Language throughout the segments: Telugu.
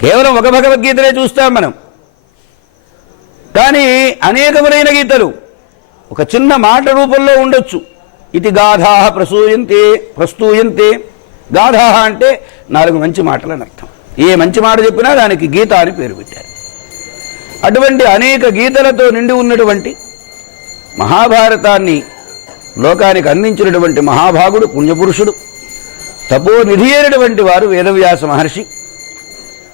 కేవలం ఒక భగవద్గీతనే చూస్తాం మనం. కానీ అనేకములైన గీతలు ఒక చిన్న మాట రూపంలో ఉండొచ్చు. ఇది గాథా ప్రసూయంతే ప్రస్తూయంతే. గాథా అంటే నాలుగు మంచి మాటలని అర్థం. ఏ మంచి మాట చెప్పినా దానికి గీత అని పేరు పెట్టారు. అటువంటి అనేక గీతలతో నిండి ఉన్నటువంటి మహాభారతాన్ని లోకానికి అందించినటువంటి మహాభాగుడు పుణ్యపురుషుడు తపోనిధి అయినటువంటి వారు వేదవ్యాస మహర్షి.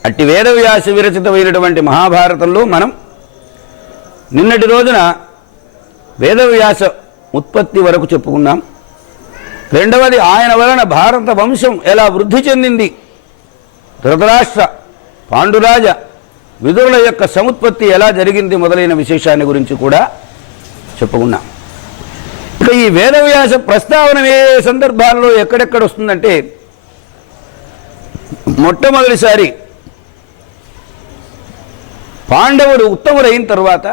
అట్టి వేదవ్యాస విరచితమైనటువంటి మహాభారతంలో మనం నిన్నటి రోజున వేదవ్యాస ఉత్పత్తి వరకు చెప్పుకున్నాం. రెండవది ఆయన వలన భారత వంశం ఎలా వృద్ధి చెందింది? ధృతరాష్ట్ర పాండురాజ విధుల యొక్క సముత్పత్తి ఎలా జరిగింది మొదలైన విశేషాన్ని గురించి కూడా చెప్పుకున్నాం. ఇక ఈ వేదవ్యాస ప్రస్తావన ఏ సందర్భాల్లో ఎక్కడెక్కడ వస్తుందంటే మొట్టమొదటిసారి పాండవుడు ఉత్తమురైన తరువాత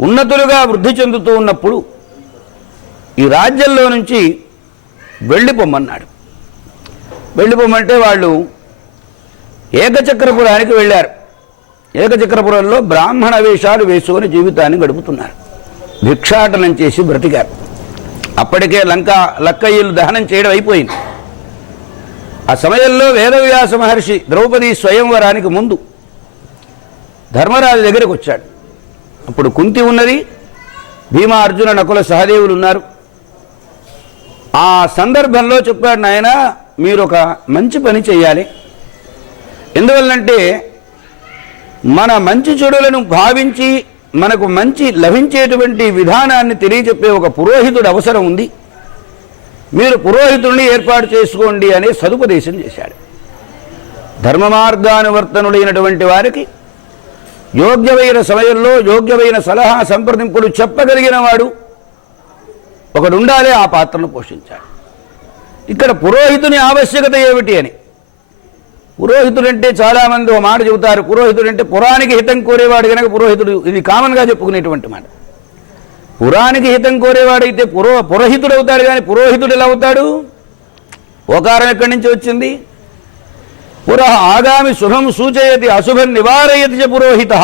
ఉన్నతులుగా వృద్ధి చెందుతూ ఉన్నప్పుడు ఈ రాజ్యంలో నుంచి వెళ్ళిపోమన్నాడు. వెళ్ళిపోమంటే వాళ్ళు ఏకచక్రపురానికి వెళ్ళారు. ఏకచక్రపురంలో బ్రాహ్మణ వేషాలు వేసుకొని జీవితాన్ని గడుపుతున్నారు. భిక్షాటనం చేసి బ్రతికారు. అప్పటికే లంక లక్కయ్యలు దహనం చేయడం అయిపోయింది. ఆ సమయంలో వేదవ్యాస మహర్షి ద్రౌపది స్వయంవరానికి ముందు ధర్మరాజు దగ్గరకు వచ్చాడు. అప్పుడు కుంతి ఉన్నది భీమ అర్జున నకుల సహదేవులు ఉన్నారు. ఆ సందర్భంలో చెప్పాడు నాయన మీరు ఒక మంచి పని చేయాలి ఎందువల్లంటే మన మంచి చెడులను భావించి మనకు మంచి లభించేటువంటి విధానాన్ని తెలియజెప్పే ఒక పురోహితుడు అవసరం ఉంది. మీరు పురోహితుడిని ఏర్పాటు చేసుకోండి అనే సదుపదేశం చేశాడు. ధర్మ మార్గానువర్తనుడైనటువంటి వారికి యోగ్యమైన సమయంలో యోగ్యమైన సలహా సంప్రదింపులు చెప్పగలిగిన వాడు ఒకడు ఉండాలి ఆ పాత్రను పోషించాడు ఇక్కడ పురోహితుని ఆవశ్యకత ఏమిటి అని. పురోహితుడంటే చాలామంది ఓ మాట చెబుతారు పురోహితుడంటే పురానికి హితం కోరేవాడు కనుక పురోహితుడు ఇది కామన్గా చెప్పుకునేటువంటి మాట. పురానికి హితం కోరేవాడైతే పురో పురోహితుడు అవుతాడు కానీ పురోహితుడు ఎలా అవుతాడు? ఓకారం ఎక్కడి నుంచి వచ్చింది? పురః ఆగామి శుభం సూచయతి అశుభం నివారయతి చ పురోహిత.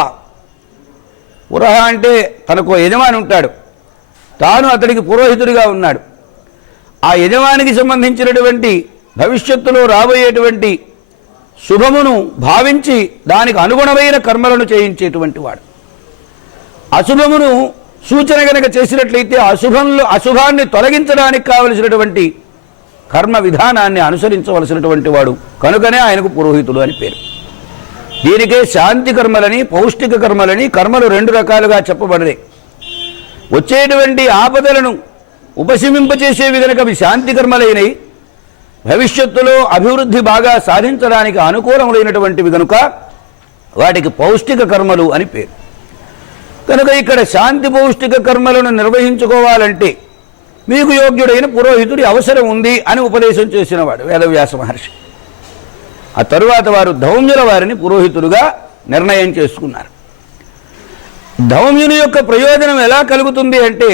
పురః అంటే తనకు యజమాని ఉంటాడు. తాను అతడికి పురోహితుడిగా ఉన్నాడు. ఆ యజమానికి సంబంధించినటువంటి భవిష్యత్తులో రాబోయేటువంటి శుభమును భావించి దానికి అనుగుణమైన కర్మలను చేయించేటువంటి వాడు. అశుభమును సూచన గనక చేసినట్లయితే అశుభంలో అశుభాన్ని తొలగించడానికి కావలసినటువంటి కర్మ విధానాన్ని అనుసరించవలసినటువంటి వాడు కనుకనే ఆయనకు పురోహితుడు అని పేరు. దీనికే శాంతి కర్మలని పౌష్టిక కర్మలని కర్మలు రెండు రకాలుగా చెప్పబడినాయి వచ్చేటువంటి ఆపదలను ఉపశమింపచేసేవి గనక అవి శాంతి కర్మలైనవి భవిష్యత్తులో అభివృద్ధి బాగా సాధించడానికి అనుకూలములైనటువంటివి కనుక వాటికి పౌష్టిక కర్మలు అని పేరు. కనుక ఇక్కడ శాంతి పౌష్టిక కర్మలను నిర్వహించుకోవాలంటే మీకు యోగ్యుడైన పురోహితుడి అవసరం ఉంది అని ఉపదేశం చేసినవాడు వేదవ్యాస మహర్షి. ఆ తరువాత వారు ధౌమ్యుల వారిని పురోహితుడుగా నిర్ణయం చేసుకున్నారు. ధౌమ్యుని యొక్క ప్రయోజనం ఎలా కలుగుతుంది అంటే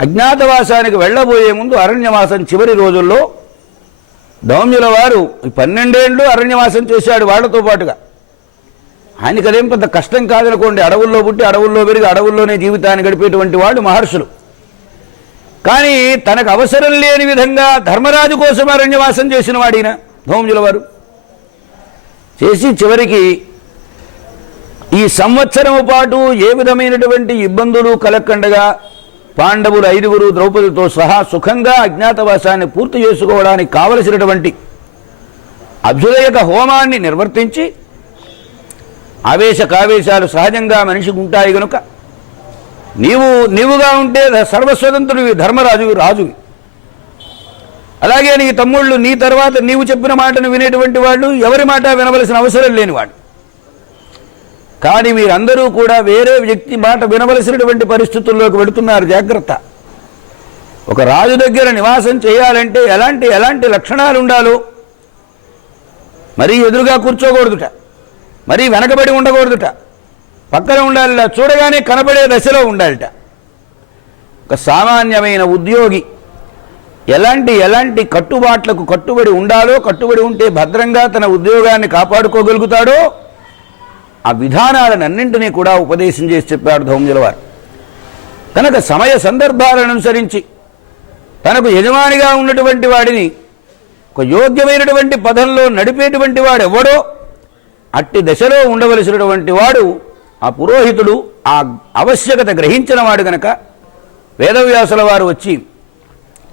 అజ్ఞాతవాసానికి వెళ్ళబోయే ముందు అరణ్యవాసం చివరి రోజుల్లో ధౌమ్యుల వారు పన్నెండేళ్ళు అరణ్యవాసం చేశాడు వాళ్ళతో పాటుగా. ఆయనకి అదేం పెద్ద కష్టం కాదనుకోండి అడవుల్లో పుట్టి అడవుల్లో పెరిగి అడవుల్లోనే జీవితాన్ని గడిపేటువంటి వాళ్ళు మహర్షులు. కానీ తనకు అవసరం లేని విధంగా ధర్మరాజు కోసం అరణ్యవాసం చేసిన వాడిన ధౌమ్యుల వారు చేసి చివరికి ఈ సంవత్సరము పాటు ఏ విధమైనటువంటి ఇబ్బందులు కలక్కండగా పాండవులు ఐదుగురు ద్రౌపదితో సహా సుఖంగా అజ్ఞాతవాసాన్ని పూర్తి చేసుకోవడానికి కావలసినటువంటి అభ్యుదయక హోమాన్ని నిర్వర్తించి ఆవేశ కావేశాలు సహజంగా మనిషికి ఉంటాయి గనుక నీవు నీవుగా ఉంటే సర్వస్వతంత్రుడివి ధర్మరాజువి రాజువి అలాగే నీ తమ్ముళ్ళు నీ తర్వాత నీవు చెప్పిన మాటను వినేటువంటి వాళ్ళు ఎవరి మాట వినవలసిన అవసరం లేనివాడు కానీ మీరందరూ కూడా వేరే వ్యక్తి మాట వినవలసినటువంటి పరిస్థితుల్లోకి వెళుతున్నారు జాగ్రత్త. ఒక రాజు దగ్గర నివాసం చేయాలంటే ఎలాంటి ఎలాంటి లక్షణాలు ఉండాలో మరీ ఎదురుగా కూర్చోకూడదుట. మరీ వెనకబడి ఉండకూడదుట. పక్కన ఉండాలిట చూడగానే కనబడే దశలో ఉండాలిట. ఒక సామాన్యమైన ఉద్యోగి ఎలాంటి ఎలాంటి కట్టుబాట్లకు కట్టుబడి ఉండాలో కట్టుబడి ఉంటే భద్రంగా తన ఉద్యోగాన్ని కాపాడుకోగలుగుతాడో ఆ విధానాలను అన్నింటినీ కూడా ఉపదేశం చేసి చెప్పాడు ధౌమ్యుల వారు. కనుక సమయ సందర్భాలను అనుసరించి తనకు యజమానిగా ఉన్నటువంటి వాడిని ఒక యోగ్యమైనటువంటి పదంలో నడిపేటువంటి వాడు ఎవడో అట్టి దశలో ఉండవలసినటువంటి వాడు ఆ పురోహితుడు ఆ ఆవశ్యకత గ్రహించిన వాడు గనక వేదవ్యాసుల వారు వచ్చి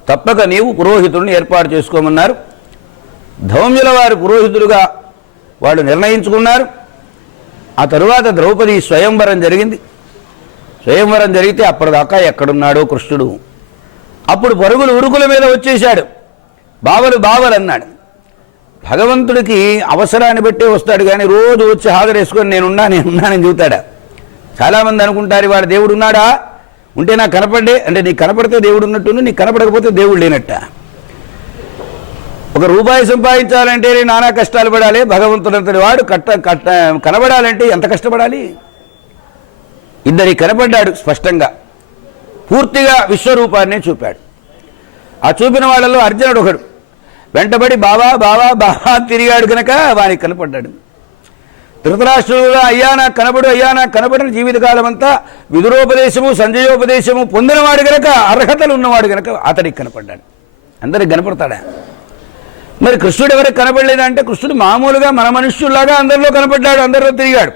తప్పక నీవు పురోహితుడిని ఏర్పాటు చేసుకోమన్నారు. ధౌమ్యుల వారు పురోహితులుగా వాళ్ళు నిర్ణయించుకున్నారు. ఆ తరువాత ద్రౌపది స్వయంవరం జరిగింది. స్వయంవరం జరిగితే అప్పటిదాకా ఎక్కడున్నాడో కృష్ణుడు. అప్పుడు పరుగులు ఉరుకుల మీద వచ్చేశాడు. బావలు బావలు అన్నాడు. భగవంతుడికి అవసరాన్ని బట్టే వస్తాడు కానీ రోజు వచ్చి హాజరేసుకొని నేనున్నా నేనున్నానని చెబుతాడా. చాలామంది అనుకుంటారు వాడు దేవుడు ఉన్నాడా? ఉంటే నాకు కనపడే అంటే నీకు కనపడితే దేవుడు ఉన్నట్టు నీకు కనపడకపోతే దేవుడు లేనట్ట. ఒక రూపాయి సంపాదించాలంటే నానా కష్టాలు పడాలి భగవంతుడంతటి వాడు కట్ట కట్ట కనబడాలంటే ఎంత కష్టపడాలి? ఇద్దరి కనపడ్డాడు స్పష్టంగా. పూర్తిగా విశ్వరూపాన్ని చూపాడు. ఆ చూపిన వాళ్ళలో అర్జునుడు ఒకడు. వెంటబడి బావా బావా బావా తిరిగాడు కనుక వానికి కనపడ్డాడు. ధృతరాష్ట్రుడుగా అయ్యా నాకు కనబడు అయ్యా నాకు కనబడిన జీవితకాలం అంతా విదురోపదేశము సంజయోపదేశము పొందినవాడు గనక అర్హతలు ఉన్నవాడు గనక అతడికి కనపడ్డాడు. అందరికి కనపడతాడా? మరి కృష్ణుడు ఎవరికి కనపడలేదంటే కృష్ణుడు మామూలుగా మన మనుష్యుల్లాగా అందరిలో కనపడ్డాడు అందరిలో తిరిగాడు.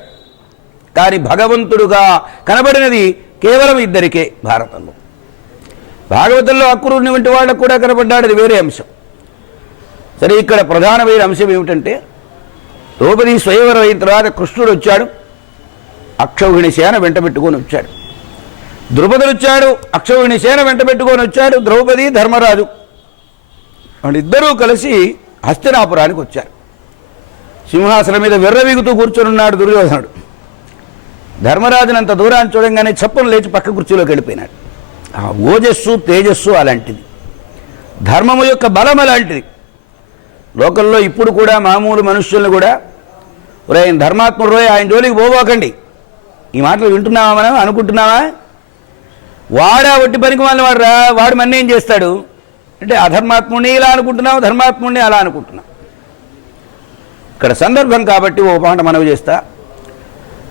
కానీ భగవంతుడుగా కనబడినది కేవలం ఇద్దరికే భారతంలో. భాగవతంలో అక్రూరుని వంటి వాళ్ళకు కూడా కనపడ్డాడు అది వేరే అంశం. సరే ఇక్కడ ప్రధానమైన అంశం ఏమిటంటే ద్రౌపది స్వయంవరం అయిన తర్వాత కృష్ణుడు వచ్చాడు. అక్షౌహిణి సేన వెంట పెట్టుకొని వచ్చాడు. ద్రుపదుడు వచ్చాడు అక్షౌహిణి సేన వెంట పెట్టుకొని వచ్చాడు ద్రౌపది ధర్మరాజు. వాళ్ళిద్దరూ కలిసి హస్తినాపురానికి వచ్చారు. సింహాసనం మీద వెర్రవీగుతూ కూర్చొనున్నాడు దుర్యోధనుడు. ధర్మరాజుని అంత దూరాన్ని చూడంగానే చప్పను లేచి పక్క కుర్చీలోకి వెళ్ళిపోయినాడు. ఆ ఓజస్సు తేజస్సు అలాంటిది. ధర్మము యొక్క బలం అలాంటిది. లోకల్లో ఇప్పుడు కూడా మామూలు మనుష్యులను కూడా ఒరే ఆయన ధర్మాత్ముడు రోయ్ ఆయన జోలికి పోబోకండి. ఈ మాటలు వింటున్నావా మనం? అనుకుంటున్నావా? వాడా ఒట్టి పనికి వాళ్ళ వాడు రా వాడు మన ఏం చేస్తాడు? అంటే అధర్మాత్ముడిని ఇలా అనుకుంటున్నావు ధర్మాత్ముడిని అలా అనుకుంటున్నావు. ఇక్కడ సందర్భం కాబట్టి ఓ మాట మనవి చేస్తా.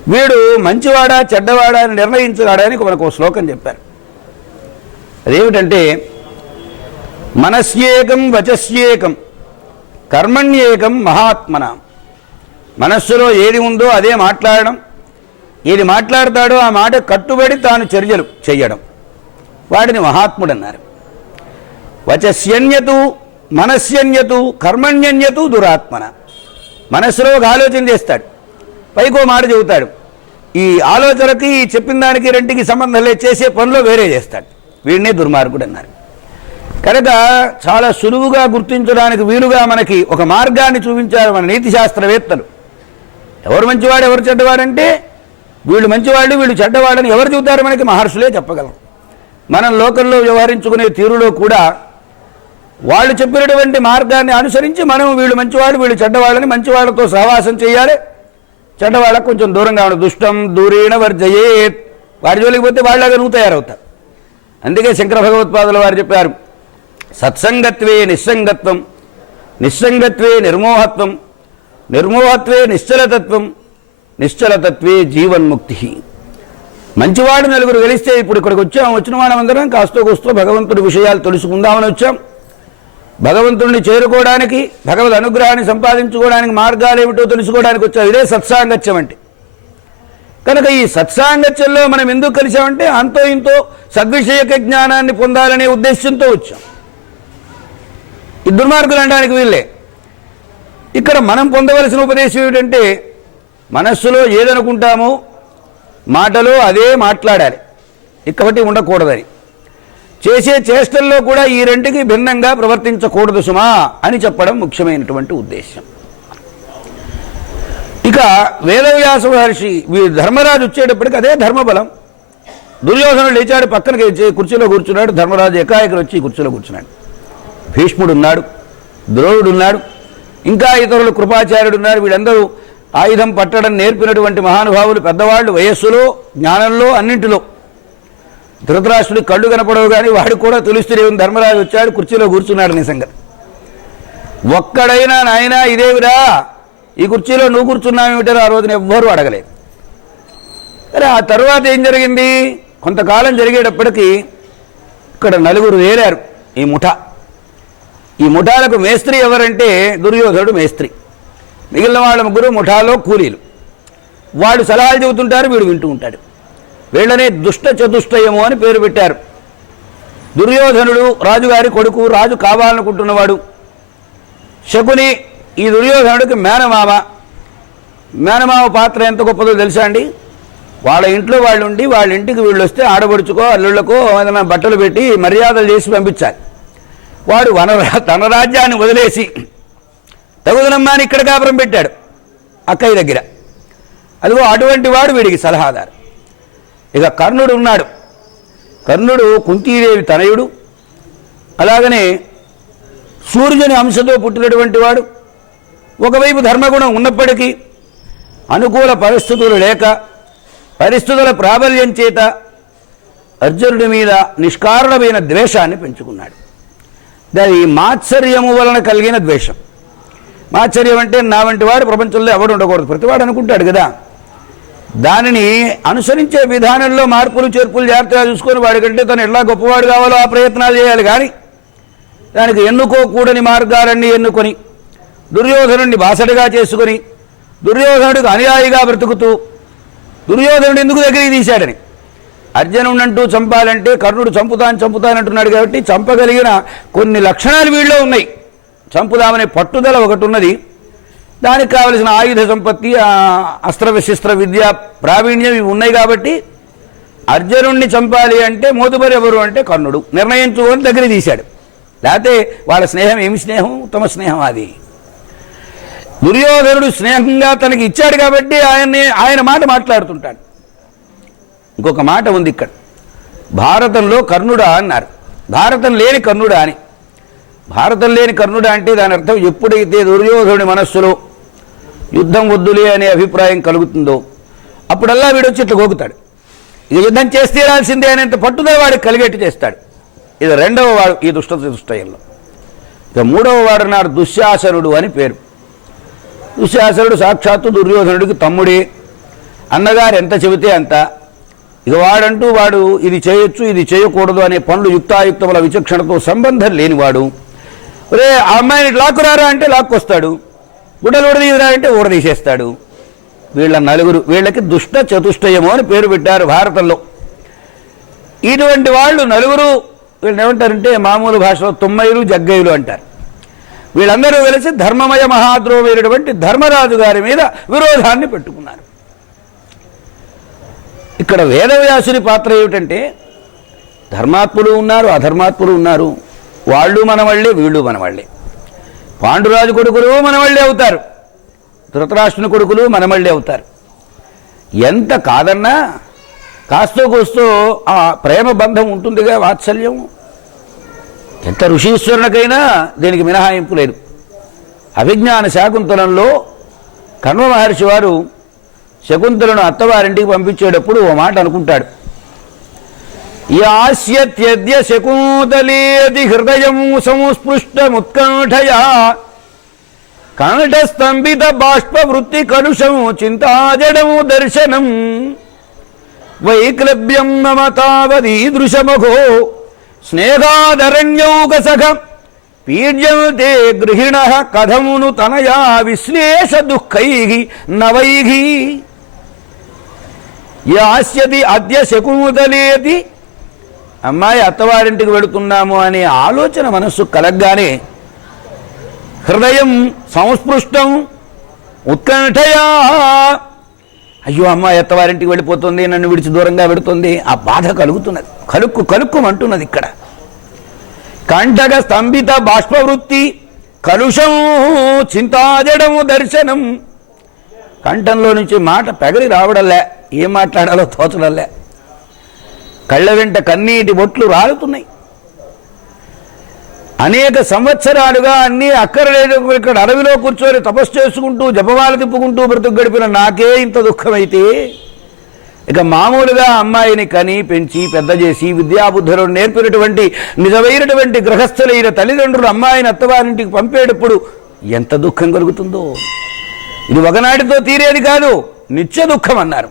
వీడు మంచివాడా చెడ్డవాడా అని నిర్ణయించగాడానికి మనకు ఒక శ్లోకం చెప్పారు. అదేమిటంటే మనస్యేకం వచస్యేకం. కర్మణ్యేకం మహాత్మన. మనస్సులో ఏది ఉందో అదే మాట్లాడడం. ఏది మాట్లాడతాడో ఆ మాట కట్టుబడి తాను చర్యలు చెయ్యడం. వాడిని మహాత్ముడన్నారు. వచస్యన్యతు మనస్యన్యతు కర్మణ్యన్యతు దురాత్మన. మనస్సులో ఒక ఆలోచన చేస్తాడు. పైకో మాట చెబుతాడు. ఈ ఆలోచనకి ఈ చెప్పిన దానికి రెంటికి సంబంధం లేదు చేసే పనిలో వేరే చేస్తాడు. వీడినే దుర్మార్గుడు అన్నారు కనుక చాలా సులువుగా గుర్తించడానికి వీలుగా మనకి ఒక మార్గాన్ని చూపించారు మన నీతి శాస్త్రవేత్తలు ఎవరు మంచివాడు ఎవరు చెడ్డవాడంటే వీళ్ళు మంచివాళ్ళు వీళ్ళు చెడ్డవాడని ఎవరు చెబుతారు మనకి? మహర్షులే చెప్పగలరు మనం లోకంలో వ్యవహరించుకునే తీరులో కూడా వాళ్ళు చెప్పినటువంటి మార్గాన్ని అనుసరించి మనం వీళ్ళు మంచివాళ్ళు వీళ్ళు చెడ్డవాళ్ళని మంచివాళ్ళతో సహవాసం చేయాలి. చెడ్డవాళ్ళకు కొంచెం దూరంగా ఉండదు దుష్టం దూరేణ వర్జయే వారి జోలికి పోతే వాళ్ళగా నువ్వు తయారవుతారు అందుకే శంకర భగవత్పాదుల వారు చెప్పారు సత్సంగత్వే నిస్సంగత్వం నిస్సంగత్వే నిర్మోహత్వం నిర్మోహత్వే నిశ్చలతత్వం నిశ్చలతత్వే జీవన్ముక్తి. మంచివాడు నలుగురు వెలిస్తే ఇప్పుడు ఇక్కడికి వచ్చాం వచ్చిన వాళ్ళందరం కాస్తో కూస్తో భగవంతుడి విషయాలు తెలుసుకుందామని వచ్చాం. భగవంతుడిని చేరుకోవడానికి భగవద్ అనుగ్రహాన్ని సంపాదించుకోవడానికి మార్గాలు ఏమిటో తెలుసుకోవడానికి వచ్చాం. ఇదే సత్సాంగత్యం అంటే. కనుక ఈ సత్సాంగత్యంలో మనం ఎందుకు కలిసామంటే అంతో ఇంతో సద్విషయక జ్ఞానాన్ని పొందాలనే ఉద్దేశంతో వచ్చాం. దుర్మార్గులు అనడానికి వీళ్ళే. ఇక్కడ మనం పొందవలసిన ఉపదేశం ఏమిటంటే మనస్సులో ఏదనుకుంటామో మాటలో అదే మాట్లాడాలి. ఇక్కబట్టి ఉండకూడదని చేసే చేష్టల్లో కూడా ఈ రెంటికి భిన్నంగా ప్రవర్తించకూడదు సుమా అని చెప్పడం ముఖ్యమైనటువంటి ఉద్దేశం. ఇక వేదవ్యాస మహర్షి ధర్మరాజు వచ్చేటప్పటికి అదే ధర్మబలం. దుర్యోధనుడు లేచాడు పక్కనకి కుర్చీలో కూర్చున్నాడు ధర్మరాజు ఎకాయకులు వచ్చి కుర్చీలో కూర్చున్నాడు. భీష్ముడు ఉన్నాడు ద్రోణుడు ఉన్నాడు ఇంకా ఇతరులు కృపాచార్యుడు ఉన్నారు వీళ్ళందరూ ఆయుధం పట్టడం నేర్పినటువంటి మహానుభావులు పెద్దవాళ్ళు వయస్సులో జ్ఞానంలో అన్నింటిలో. ధృతరాష్ట్రుడి కళ్ళు కనపడవు కానీ వాడు కూడా తెలుస్తూనే ఉంది ధర్మరాజు వచ్చాడు కుర్చీలో కూర్చున్నాడు నీ సంగతి. ఒక్కడైనా నాయనా ఇదేవిరా ఈ కుర్చీలో నువ్వు కూర్చున్నావేమిటారో ఆ రోజున ఎవ్వరూ అడగలేదు. సరే ఆ తర్వాత ఏం జరిగింది? కొంతకాలం జరిగేటప్పటికీ ఇక్కడ నలుగురు వేరారు ఈ ముఠా. ఈ ముఠాలకు మేస్త్రి ఎవరంటే దుర్యోధనుడు మేస్త్రి. మిగిలిన వాళ్ళ ముగ్గురు ముఠాలో కూలీలు. వాడు సలహాలు చెబుతుంటారు వీడు వింటూ ఉంటాడు. వీళ్ళనే దుష్ట చతుష్టయము అని పేరు పెట్టారు. దుర్యోధనుడు రాజుగారి కొడుకు రాజు కావాలనుకుంటున్నవాడు. శకుని ఈ దుర్యోధనుడికి మేనమామ. మేనమామ పాత్ర ఎంత గొప్పదో తెలుసా అండి? వాళ్ళ ఇంట్లో వాళ్ళు ఉండి వాళ్ళ ఇంటికి వీళ్ళు వస్తే ఆడబడుచుకో అల్లుళ్ళకో ఏదైనా బట్టలు పెట్టి మర్యాదలు చేసి పంపించాలి. వాడు వనర తన రాజ్యాన్ని వదిలేసి తగుదనమ్మాని ఇక్కడ కాపురం పెట్టాడు అక్కయ్య దగ్గర. అదిగో అటువంటి వాడు వీడికి సలహాదారు. ఇక కర్ణుడు ఉన్నాడు. కర్ణుడు కుంతీదేవి తనయుడు. అలాగనే సూర్యుని అంశతో పుట్టినటువంటి వాడు. ఒకవైపు ధర్మగుణం ఉన్నప్పటికీ అనుకూల పరిస్థితులు లేక పరిస్థితుల ప్రాబల్యం చేత అర్జునుడి మీద నిష్కారణమైన ద్వేషాన్ని పెంచుకున్నాడు. దాని మాత్సర్యము వలన కలిగిన ద్వేషం. మాత్సర్యం అంటే నా వంటి వాడు ప్రపంచంలో ఎవడు ఉండకూడదు. ప్రతివాడు అనుకుంటాడు కదా. దానిని అనుసరించే విధానంలో మార్పులు చేర్పులు జాగ్రత్తగా చూసుకొని వాడికంటే తను ఎట్లా గొప్పవాడు కావాలో ఆ ప్రయత్నాలు చేయాలి కానీ దానికి ఎన్నుకోకూడని మార్గాలన్నీ ఎన్నుకొని దుర్యోధనుడిని బాసటగా చేసుకొని దుర్యోధనుడికి అనుయాయిగా బ్రతుకుతూ దుర్యోధనుడు ఎందుకు దగ్గరికి తీశాడని? అర్జునుడంటూ చంపాలంటే కర్ణుడు చంపుతాను చంపుతానంటున్నాడు కాబట్టి చంపగలిగిన కొన్ని లక్షణాలు వీళ్ళలో ఉన్నాయి. చంపుదామనే పట్టుదల ఒకటి ఉన్నది దానికి కావలసిన ఆయుధ సంపత్తి అస్త్ర విశిస్త్ర విద్య ప్రావీణ్యం ఇవి ఉన్నాయి కాబట్టి అర్జునుడిని చంపాలి అంటే మోతుబరి ఎవరు అంటే కర్ణుడు. నిర్ణయించుకొని దగ్గర తీశాడు. లేకపోతే వాళ్ళ స్నేహం ఏమి స్నేహం? తమ స్నేహం అది. దుర్యోధనుడు స్నేహంగా తనకి ఇచ్చాడు కాబట్టి ఆయన్ని ఆయన మాట మాట్లాడుతుంటాడు. ఇంకొక మాట ఉంది ఇక్కడ. భారతంలో కర్ణుడా అన్నారు. భారతం లేని కర్ణుడా అని. భారతం లేని కర్ణుడా అంటే దాని అర్థం ఎప్పుడైతే దుర్యోధనుడి మనస్సులో యుద్ధం వద్దులే అనే అభిప్రాయం కలుగుతుందో అప్పుడల్లా వీడు వచ్చి ఇట్లా గోగుతాడు ఇక యుద్ధం చేసి తీరాల్సిందే అనేంత పట్టుదల వాడికి కలిగేట్టు చేస్తాడు. ఇది రెండవ వాడు ఈ దుష్ట దుష్టయంలో. ఇక మూడవ వాడు నాడు దుశ్శాసనుడు అని పేరు. దుశ్శాసనుడు సాక్షాత్తు దుర్యోధనుడికి తమ్ముడే. అన్నగారు ఎంత చెబితే అంత. ఇక వాడంటూ వాడు ఇది చేయొచ్చు ఇది చేయకూడదు అనే పనులు యుక్తాయుక్తముల విచక్షణతో సంబంధం లేనివాడు రే ఆ అమ్మాయిని లాక్కురారా అంటే లాక్కొస్తాడు. గుడ్డలు ఊడదీయరా అంటే ఊడదీసేస్తాడు. వీళ్ళ నలుగురు వీళ్ళకి దుష్ట చతుష్టయము అని పేరు పెట్టారు భారతంలో. ఇటువంటి వాళ్ళు నలుగురు వీళ్ళని ఏమంటారంటే మామూలు భాషలో తొమ్మైలు జగ్గయ్యలు అంటారు. వీళ్ళందరూ కలిసి ధర్మమయ మహాద్రోవైనటువంటి ధర్మరాజు గారి మీద విరోధాన్ని పెట్టుకున్నారు. ఇక్కడ వేదవ్యాసుని పాత్ర ఏమిటంటే ధర్మాత్ములు ఉన్నారు అధర్మాత్ములు ఉన్నారు. వాళ్ళు మనవాళ్ళే వీళ్ళు మనవాళ్ళే. పాండురాజు కొడుకులు మనవాళ్ళే అవుతారు. ధృతరాష్ట్రుని కొడుకులు మనమళ్ళే అవుతారు. ఎంత కాదన్నా కాస్తో కోస్తో ఆ ప్రేమ బంధం ఉంటుందిగా వాత్సల్యం. ఎంత ఋషీశ్వరునికైనా దీనికి మినహాయింపు లేదు. అభిజ్ఞాన శాకుంతలంలో కణ్వ మహర్షి వారు శకుంతలను అత్తవారింటికి పంపించేటప్పుడు ఓ మాట అనుకుంటాడు. యాస్యత్యద్య శకుంతలేది హృదయం సంస్పృష్టముత్కంఠయా కంఠస్తంభిత బాష్పవృత్తి కలుషం చింతాజడము దర్శనం. వైక్లభ్యం మమ తావదీదృశమఘో స్నేహాదరణ్యౌకసఖ పీడ్యంతే గృహిణ కథమును తనయా విశ్లేష దుఃఖై నవైఘీ యాస్యది అద్య శకుముదలేది అమ్మాయి అత్తవారింటికి వెళుతున్నాము అనే ఆలోచన మనస్సు కలగ్గానే హృదయం సంస్పృష్టం ఉత్కంఠయా. అయ్యో అమ్మాయి అత్తవారింటికి వెళ్ళిపోతుంది నన్ను విడిచి దూరంగా పెడుతుంది ఆ బాధ కలుగుతున్నది కలుక్కు కలుక్కుమంటున్నది ఇక్కడ. కంఠగ స్తంభిత బాష్పవృత్తి కలుషం చింతాజడము దర్శనం. కంఠంలో నుంచి మాట పెగరి రావడంలే ఏం మాట్లాడాలో తోచడంలే కళ్ళ వెంట కన్నీటి బొట్లు రాలుతున్నాయి. అనేక సంవత్సరాలుగా అన్నీ అక్కరలేదు ఇక్కడ అడవిలో కూర్చొని తపస్సు చేసుకుంటూ జపమాల తిప్పుకుంటూ బ్రతుకు గడిపిన నాకే ఇంత దుఃఖమైతే ఇక మామూలుగా అమ్మాయిని కని పెంచి పెద్ద చేసి విద్యాబుద్ధులు నేర్పినటువంటి నిజమైనటువంటి గృహస్థులైన తల్లిదండ్రులు అమ్మాయిని అత్తవారింటికి పంపేటప్పుడు ఎంత దుఃఖం కలుగుతుందో. ఇది ఒకనాటితో తీరేది కాదు నిత్య దుఃఖం అన్నారు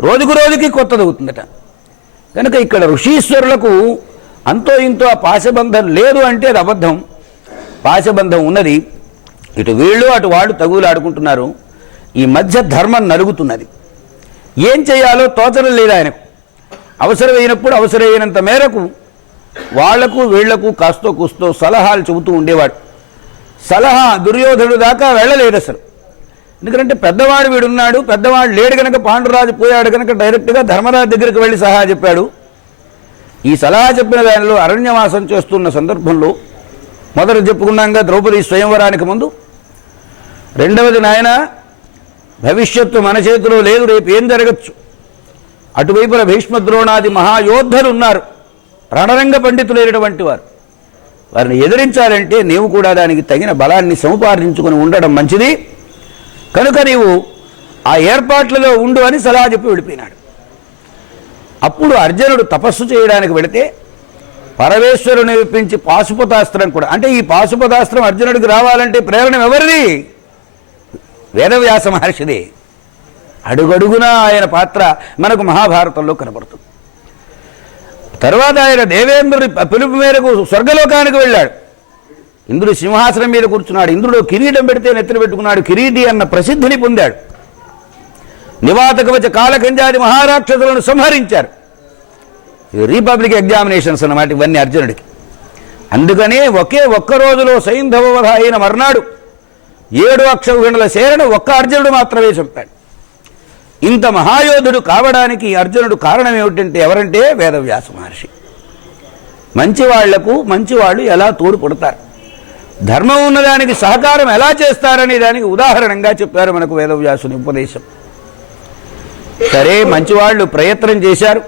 రోజుకు రోజుకి కొత్తదవుతుందట. కనుక ఇక్కడ ఋషీశ్వరులకు అంతో ఇంతో ఆ పాశబంధం లేదు అంటే అది అబద్ధం. పాశబంధం ఉన్నది. ఇటు వీళ్ళు అటు వాళ్ళు తగులాడుకుంటున్నారు ఈ మధ్య ధర్మం నలుగుతున్నది. ఏం చేయాలో తోచడం లేదు ఆయనకు. అవసరమైనప్పుడు అవసరమైనంత మేరకు వాళ్ళకు వీళ్ళకు కాస్తో కూస్తో సలహాలు చెబుతూ ఉండేవాడు. సలహా దుర్యోధనుడు దాకా వెళ్ళలేదు అసలు. ఎందుకంటే పెద్దవాడు వీడున్నాడు పెద్దవాడు లేడు కనుక పాండురాజు పోయాడు కనుక డైరెక్ట్గా ధర్మరాజు దగ్గరికి వెళ్ళి సలహా చెప్పాడు. ఈ సలహా చెప్పిన దానిలో అరణ్యవాసం చేస్తున్న సందర్భంలో మొదట చెప్పుకున్నాగా ద్రౌపది స్వయంవరానికి ముందు రెండవది నాయన భవిష్యత్తు మన చేతిలో లేదు రేపు ఏం జరగచ్చు? అటువైపున భీష్మ ద్రోణాది మహాయోద్ధులు ఉన్నారు రణరంగ పండితులైనటువంటి వారు. వారిని ఎదిరించాలంటే నీవు కూడా దానికి తగిన బలాన్ని సముపార్జించుకుని ఉండడం మంచిది. కనుక నీవు ఆ ఏర్పాట్లలో ఉండు అని సలహా చెప్పి వెళ్ళిపోయినాడు. అప్పుడు అర్జునుడు తపస్సు చేయడానికి వెళితే పరమేశ్వరుని ఒప్పించి పాశుపతాస్త్రం కూడా అంటే ఈ పాశుపతాస్త్రం అర్జునుడికి రావాలంటే ప్రేరణ ఎవరిది? వేదవ్యాస మహర్షిది. అడుగడుగునా ఆయన పాత్ర మనకు మహాభారతంలో కనబడుతుంది. తర్వాత ఆయన దేవేంద్రుడి పిలుపు మేరకు స్వర్గలోకానికి వెళ్ళాడు. ఇంద్రుడు సింహాసనం మీద కూర్చున్నాడు. ఇంద్రుడు కిరీటం పెడితే నెత్తిన పెట్టుకున్నాడు. కిరీటి అన్న ప్రసిద్ధిని పొందాడు. నివాతకవచ కాలకంజాది మహారాక్షసులను సంహరించారు. రిపబ్లిక్ రీపబ్లిక్ ఎగ్జామినేషన్స్ అన్నమాట ఇవన్నీ అర్జునుడికి. అందుకనే ఒకే ఒక్క రోజులో సైంధవవధ అయిన మర్నాడు ఏడు అక్షౌహిణుల సేరను ఒక్క అర్జునుడు మాత్రమే చంపాడు ఇంత మహాయోధుడు కావడానికి అర్జునుడు కారణం ఏమిటంటే ఎవరంటే వేదవ్యాస మహర్షి. మంచి వాళ్ళకు మంచి వాళ్ళు ఎలా తోడ్పడతారు ధర్మం ఉన్నదానికి సహకారం ఎలా చేస్తారనే దానికి ఉదాహరణంగా చెప్పారు మనకు వేదవ్యాసుని ఉపదేశం. సరే మంచివాళ్ళు ప్రయత్నం చేశారు.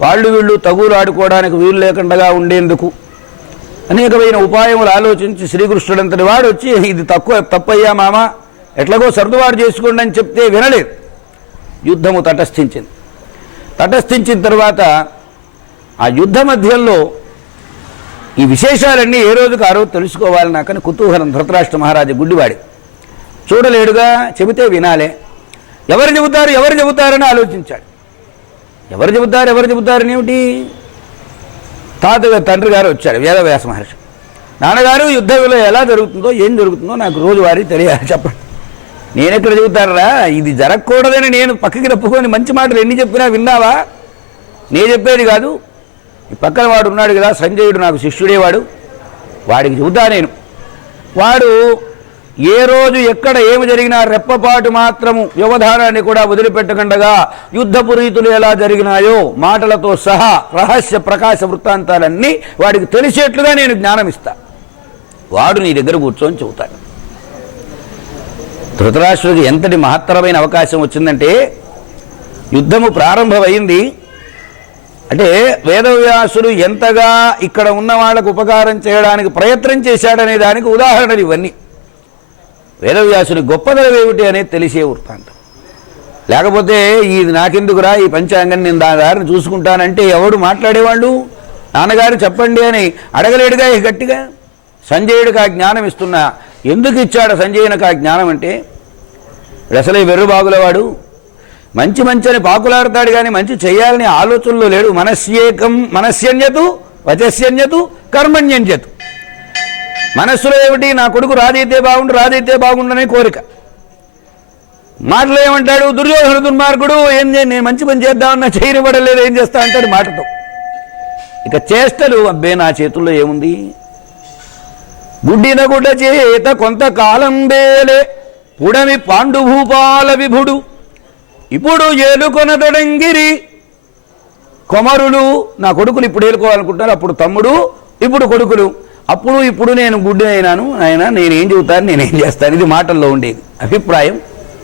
వాళ్ళు వీళ్ళు తగులు ఆడుకోవడానికి వీలు లేకుండా ఉండేందుకు. అనేకమైన ఉపాయములు ఆలోచించి శ్రీకృష్ణుడంతటి వాడు వచ్చి ఇది తక్కువ తప్పయ్యా మామ ఎట్లాగో సర్దుబాటు చేసుకోండి అని చెప్తే వినలేదు. యుద్ధము తటస్థించింది. తటస్థించిన తర్వాత ఆ యుద్ధ మధ్యంలో ఈ విశేషాలన్నీ ఏ రోజుకు ఆ రోజు తెలుసుకోవాలి నాకని కుతూహలం ధృతరాష్ట్ర మహారాజు గుడ్డివాడి. చూడలేడుగా చెబితే వినాలే. ఎవరు చెబుతారు ఎవరు చెబుతారని ఆలోచించాడు. ఎవరు చెబుతారు ఎవరు చెబుతారని ఏమిటి తాతగారు తండ్రి గారు వచ్చాడు వేదవ్యాస మహర్షి. నాన్నగారు యుద్ధంలో ఎలా జరుగుతుందో ఏం జరుగుతుందో నాకు రోజువారీ తెలియాలి చెప్పండి. నేను ఎక్కడ చెబుతానరా? ఇది జరగకూడదని నేను పక్కకి తప్పుకొని మంచి మాటలు ఎన్ని చెప్పినా విన్నావా? నేను చెప్పేది కాదు ఈ పక్కన వాడు ఉన్నాడు కదా సంజయుడు నాకు శిష్యుడే వాడు. వాడికి చెబుతా నేను. వాడు ఏ రోజు ఎక్కడ ఏమి జరిగినా రెప్పపాటు మాత్రము వ్యవధానాన్ని కూడా వదిలిపెట్టకుండగా యుద్ధపు రీతులు ఎలా జరిగినాయో మాటలతో సహా రహస్య ప్రకాశ వృత్తాంతాలన్నీ వాడికి తెలిసేట్లుగా నేను జ్ఞానం ఇస్తా. వాడు నీ దగ్గర కూర్చొని చెబుతాడు. ధృతరాష్ట్రుడికి ఎంతటి మహత్తరమైన అవకాశం వచ్చిందంటే యుద్ధము ప్రారంభమైంది అంటే వేదవ్యాసుడు ఎంతగా ఇక్కడ ఉన్న వాళ్ళకు ఉపకారం చేయడానికి ప్రయత్నం చేశాడనే దానికి ఉదాహరణలు ఇవన్నీ. వేదవ్యాసుని గొప్పదనం ఏమిటి అనేది తెలిసే వృత్తాంతం. లేకపోతే ఇది నాకెందుకురా ఈ పంచాంగం నేను దాని దారిని చూసుకుంటానంటే ఎవడు మాట్లాడేవాళ్ళు? నాన్నగారు చెప్పండి అని అడగలేడుగా గట్టిగా? సంజయుడికి ఆ జ్ఞానం ఇస్తున్నా. ఎందుకు ఇచ్చాడు సంజయునికి ఆ జ్ఞానం అంటే? వీడు అసలే మంచి మంచి అని పాకులాడతాడు కానీ మంచి చేయాలని ఆలోచనలో లేడు. మనస్యేకం మనస్యన్యతు వచస్యన్యతు కర్మణ్యంజతు మనస్సులో ఏమిటి? నా కొడుకు రాదైతే బాగుండు రాదైతే బాగుండనే కోరిక. మాటలు ఏమంటాడు? దుర్యోధన దుర్మార్గుడు ఏం నేను మంచి పని చేద్దామన్నా చేయనివ్వడలేదు ఏం చేస్తా అంటాడు మాటతో. ఇక చేష్టలు అబ్బే నా చేతుల్లో ఏముంది? గుడ్డిన గుడ్డ చేత కొంతకాలం బేలే పుడమి పాండుభూపాల విభుడు. ఇప్పుడు ఏలుకొనదొడంగిరి కొమరులు నా కొడుకులు ఇప్పుడు ఏలుకోవాలనుకుంటున్నారు. అప్పుడు తమ్ముడు ఇప్పుడు కొడుకులు. అప్పుడు ఇప్పుడు నేను గుడ్డి అయినాను ఆయన నేనేం చెబుతాను నేనేం చేస్తాను. ఇది మాటల్లో ఉండేది. అభిప్రాయం.